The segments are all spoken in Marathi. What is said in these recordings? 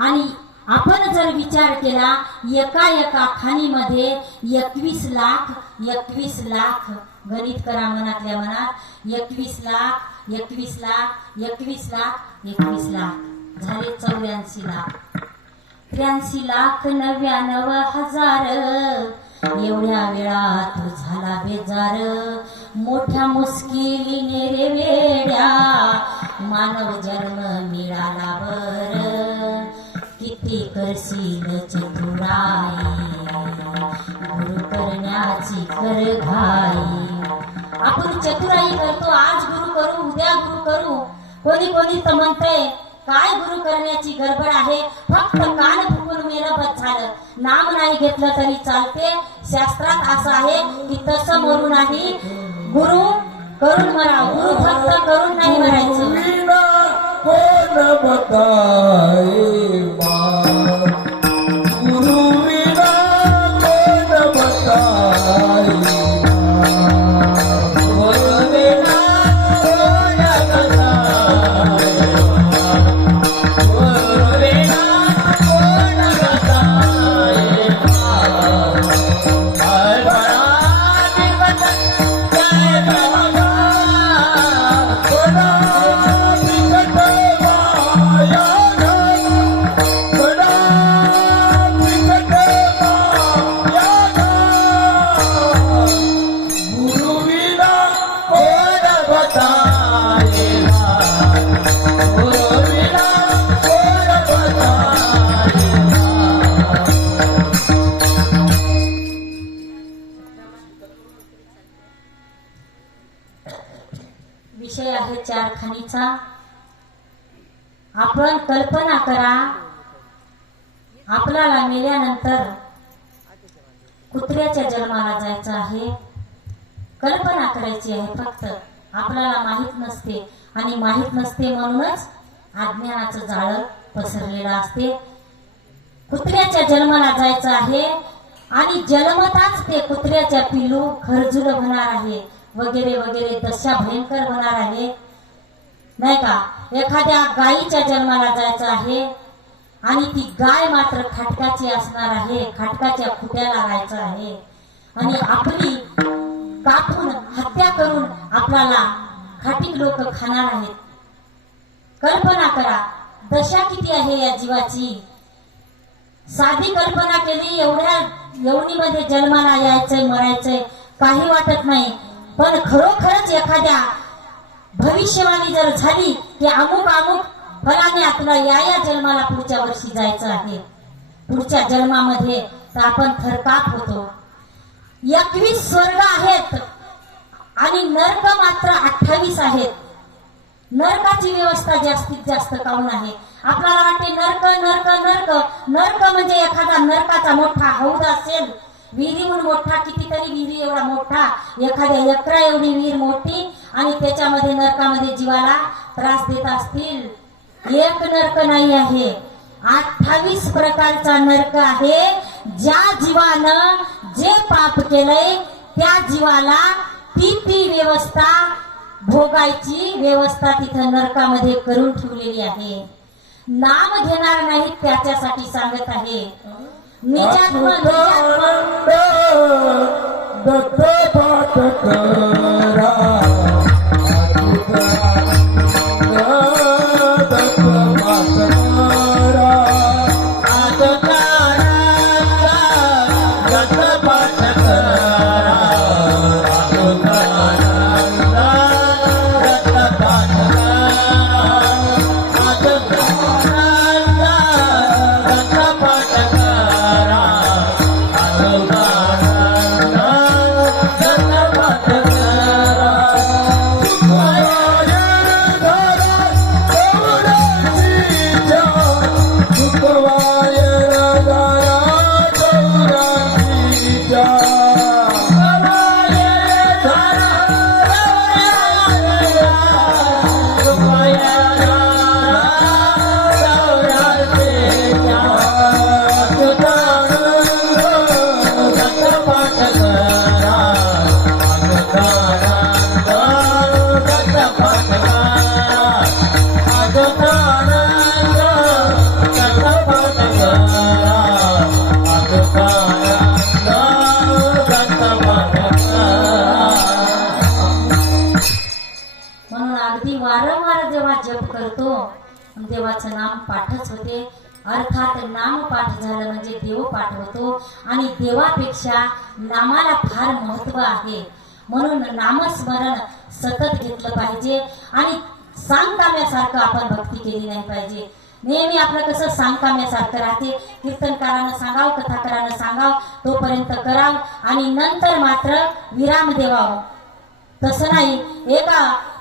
आणि आपण जर विचार केला एका एका खाणीमध्ये एकवीस लाख एकवीस लाख गणित करा मनातल्या मनात एकवीस लाख एकवीस लाख एकवीस लाख एकवीस लाख. झाले चौऱ्याऐंशी लाख. त्र्याऐंशी लाख नव्याण्णव हजार. एवढ्या वेळात झाला बेजार. मोठ्या मुश्किलीने रे वेड्या. मानव जन्म मिळाला बर. करशील चतुराई गुरु करण्याची कर घाई आपण चतुराई करतो आज गुरु करू उद्या गुरु करू कोणी कोणी तर म्हणते काय गुरु करण्याची गडबड आहे फक्त कान फुकून मेलं बस झालं नाम नाही घेतलं तरी चालते शास्त्रात असं आहे की तसं मरू नाही गुरु करून मरा गुरु फक्त करून विषय आहे चार खाणीचा. आपण कल्पना करा. आपल्याला मेल्यानंतर कुत्र्याच्या जन्माला जायचं आहे. कल्पना करायची आहे फक्त. आपल्याला माहीत नसते. आणि माहीत नसते म्हणूनच अज्ञानाचं जाळं पसरलेलं असते. कुत्र्याच्या जन्माला जायचं आहे. आणि जन्मताच ते कुत्र्याच्या पिल्लू खरजुल होणार आहे. वगैरे वगैरे दशा भयंकर होणार आहे. नाही का? एखाद्या गायीच्या जन्माला जायचं आहे आणि ती गाय मात्र खाटकाची असणार आहे खाटकाच्या खुट्याला राहायचं आहे. आणि आपली कापून हत्या करून आपल्याला खाटीक लोक खाणार आहेत. कल्पना करा दशा किती आहे या जीवाची? साधी कल्पना केली एवढ्या एवढीमध्ये जन्माला यायचंय मरायचंय काही वाटत नाही. पण खरोखरच एखाद्या भविष्यवाणी जर झाली की अमुक अमुक फलाने आपला या या जन्माला पुढच्या वर्षी जायचं आहे. पुढच्या जन्मामध्ये तर आपण थरकाप होतो. एकवीस स्वर्ग आहेत आणि नर्क मात्र अठ्ठावीस आहेत. नरकाची व्यवस्था जास्तीत जास्त काऊन आहे? आपल्याला वाटते नरक नरक नरक. नरक म्हणजे एखादा नरकाचा मोठा हौद असेल. विहिरीहून मोठा कितीतरी विहिरी एवढा मोठा. एखाद्या एकरा एवढी विहीर मोठी आणि त्याच्यामध्ये नरकामध्ये जीवाला त्रास देत असतील. एक नरक नाही आहे. अठ्ठावीस प्रकारचा नरक आहे. ज्या जीवानं जे पाप केलंय त्या जीवाला ती ती व्यवस्था भोगायची व्यवस्था तिथं नरकामध्ये करून ठेवलेली आहे. नाम घेणार नाहीत त्याच्यासाठी सांगत आहे. निजात्म निजात्म करतो. देवाचं नाम पाठच होते. अर्थात नाम पाठ झालं म्हणजे देव पाठ होतो आणि देवापेक्षा नामाला फार महत्त्व आहे. म्हणून नामस्मरण सतत घेतलं पाहिजे. आणि सांगकाम्यासारखं आपण भक्ती केली नाही पाहिजे. नेहमी आपलं कसं सांगकाम्यासारखं राहते. कीर्तनकारानं सांगाव कथाकारानं सांगाव तोपर्यंत कराव. आणि नंतर मात्र विराम देवावं. तसं नाही. एका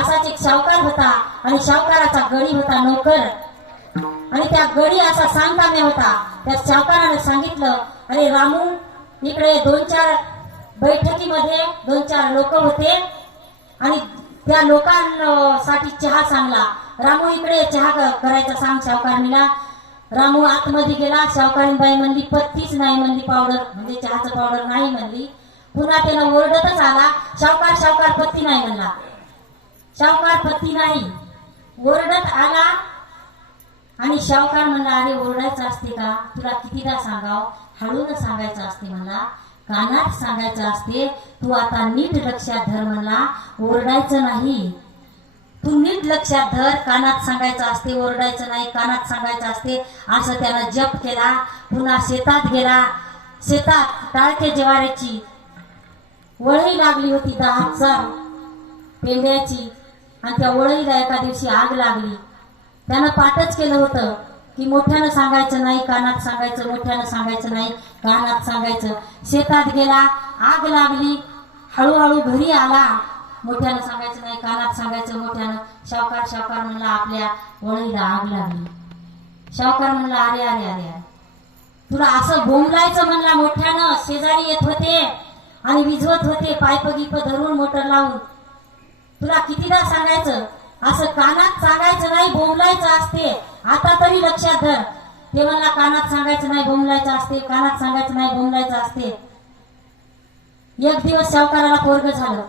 असाच एक सावकार होता आणि सावकाराचा गडी होता नोकर आणि त्या गडी असा सांगकाम्य होता. त्या सावकारानं सांगितलं अरे रामू इकडे दोन चार बैठकीमध्ये दोन चार लोक होते आणि त्या लोकांसाठी चहा सांगला रामू इकडे चहा करायचा सांग सावकारणीला रामू आतमध्ये गेला. सावकारीबाई म्हणली पत्तीच नाही म्हणली पावडर. म्हणजे चहाचं पावडर नाही म्हणली. पुन्हा त्याला ओरडतच आला सावकार सावकार पत्ती नाही म्हणला. सावकार पत्ती नाही. ओरडत आला आणि शावकार म्हणला अरे ओरडायचं असते का? तुला कितीदा सांगाव? हळून सांगायचं असते म्हणला कानात सांगायचं असते. तू आता नीट लक्षात धर म्हणला ओरडायचं नाही. तू नीट लक्षात धर. कानात सांगायचं असते ओरडायचं नाही. कानात सांगायचं असते. असं त्यानं जप केला. पुन्हा शेतात गेला. शेतात टाळके ज्वारीची वळी लागली होती दहा हजार पेंड्याची आणि त्या वळईला एका दिवशी आग लागली. त्यानं पाठच केलं होतं की मोठ्यानं सांगायचं नाही कानात सांगायचं मोठ्यानं सांगायचं नाही कानात सांगायचं. शेतात गेला आग लागली हळूहळू घरी आला. मोठ्यानं सांगायचं नाही कानात सांगायचं मोठ्यानं शावकार सावकार म्हणला आपल्या वळीला आग लागली. शावकार म्हणला अरे अरे अरे अरे. तुला असं बोंबलायचं? म्हणला मोठ्यानं. शेजारी येत होते. आणि विझवत होते पायप गिप धरून मोटर लावून. तुला कितीदा सांगायचं? असं कानात सांगायचं नाही बोंबलायचं असते. आता तरी लक्षात धर. ते मला कानात सांगायचं नाही बोंबलायचं असते. कानात सांगायचं नाही बोंबलायचं असते. एक दिवस सावकाराला पोरग झालं.